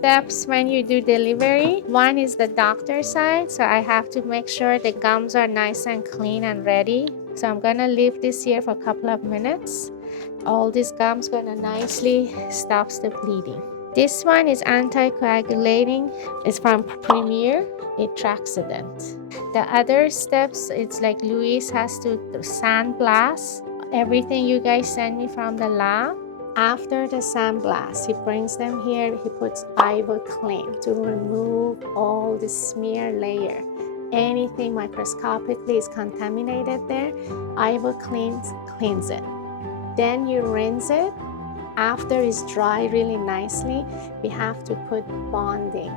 steps when you do delivery. One is the doctor side, so I have to make sure the gums are nice and clean and ready. So I'm gonna leave this here for a couple of minutes. All these gums gonna nicely stops the bleeding. This one is anticoagulating. It's from Premier. It Traxodent. The other steps, it's like Luis has to sandblast everything you guys send me from the lab. After the sandblast, he brings them here. He puts Clean to remove all the smear layer. Anything microscopically is contaminated there, cleans it. Then you rinse it. After it's dry really nicely, we have to put bonding.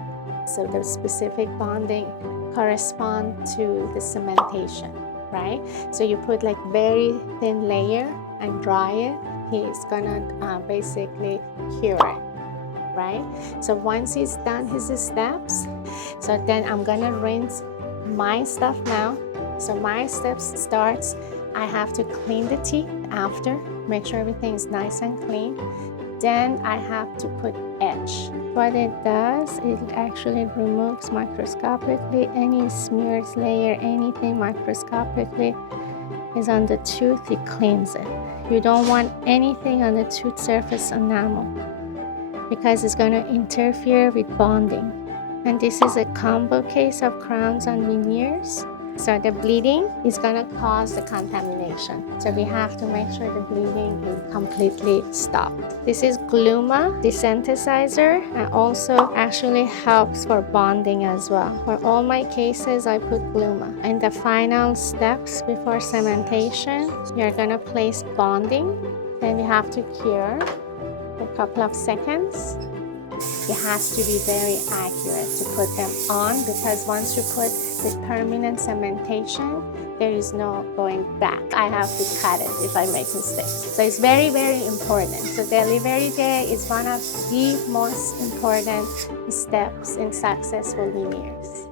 So the specific bonding correspond to the cementation, right? So you put like very thin layer and dry it. He's gonna basically cure it, right? So once he's done his steps, so then I'm gonna rinse my stuff now. So my steps starts, I have to clean the teeth after, make sure everything is nice and clean. Then I have to put etch. What it does, it actually removes microscopically any smears layer, anything microscopically is on the tooth, it cleans it. You don't want anything on the tooth surface enamel because it's going to interfere with bonding. And this is a combo case of crowns and veneers. So the bleeding is going to cause the contamination. So we have to make sure the bleeding is completely stopped. This is Gluma Desensitizer, and also actually helps for bonding as well. For all my cases, I put Gluma. And the final steps before cementation, you're going to place bonding. Then we have to cure a couple of seconds. It has to be very accurate to put them on, because once you put the permanent cementation, there is no going back. I have to cut it if I make mistakes. So it's very, very important. So delivery day is one of the most important steps in successful veneers.